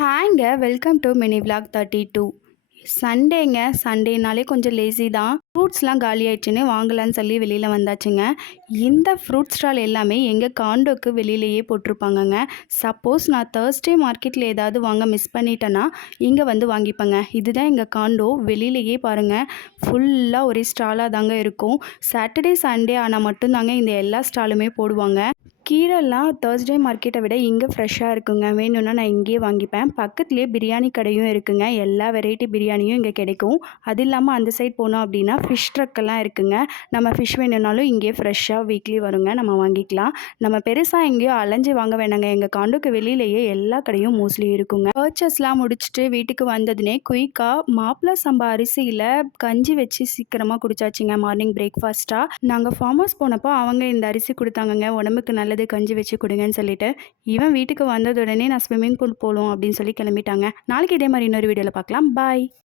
ஹாய்ங்க, welcome to mini vlog 32. சண்டேங்க. சண்டேனாலே கொஞ்சம் lazy தான். ஃப்ரூட்ஸ்லாம் காலி ஆயிடுச்சுன்னு வாங்கலான்னு சொல்லி வெளியில் வந்தாச்சுங்க. இந்த ஃப்ரூட் ஸ்டால் எல்லாமே எங்கள் காண்டோக்கு வெளியிலேயே போட்டிருப்பாங்கங்க. சப்போஸ் நான் தேர்ஸ்டே மார்க்கெட்டில் ஏதாவது வாங்க மிஸ் பண்ணிட்டேன்னா இங்கே வந்து வாங்கிப்பேங்க. இதுதான் எங்கள் காண்டோ. வெளியிலேயே பாருங்கள், ஃபுல்லாக ஒரே ஸ்டாலாக தாங்க இருக்கும். சாட்டர்டே சண்டே ஆனால் மட்டும்தாங்க இந்த எல்லா ஸ்டாலுமே போடுவாங்க. கீரைலாம் தேர்ஸ்டே மார்க்கெட்டை விட இங்கே ஃப்ரெஷ்ஷாக இருக்குங்க. வேணும்னா நான் இங்கேயே வாங்கிப்பேன். பக்கத்துலேயே பிரியாணி கடையும் இருக்குங்க. எல்லா வெரைட்டி பிரியாணியும் இங்கே கிடைக்கும். அது இல்லாமல் அந்த சைட் போனோம் அப்படின்னா ஃபிஷ் ட்ரக்கெல்லாம் இருக்குங்க. நம்ம ஃபிஷ் வேணும்னாலும் இங்கேயே ஃப்ரெஷ்ஷாக வீக்லி வருங்க, நம்ம வாங்கிக்கலாம். நம்ம பெருசாக எங்கேயோ அலைஞ்சி வாங்க வேணாங்க. எங்கள் காண்டுக்கு வெளியிலேயே எல்லா கடையும் மோஸ்ட்லி இருக்குங்க. பர்ச்சேஸ்லாம் முடிச்சுட்டு வீட்டுக்கு வந்ததுனே குயிக்காக மாப்பிள்ளை சம்பா அரிசியில் கஞ்சி வச்சு சீக்கிரமாக குடிச்சாச்சுங்க. மார்னிங் பிரேக்ஃபாஸ்ட்டாக நாங்கள் ஃபார்ம் ஹவுஸ் போனப்போ அவங்க இந்த அரிசி கொடுத்தாங்கங்க. உடம்புக்கு நல்லது, கஞ்சி வச்சு கொடுங்கன்னு சொல்லிட்டு. இவன் வீட்டுக்கு வந்ததுடனே நான் ஸ்விம்மிங் பூல் போகணும் அப்படின்னு சொல்லி கிளம்பிட்டாங்க. நாளைக்கு இதே மாதிரி இன்னொரு வீடியோவில் பார்க்கலாம். பாய்.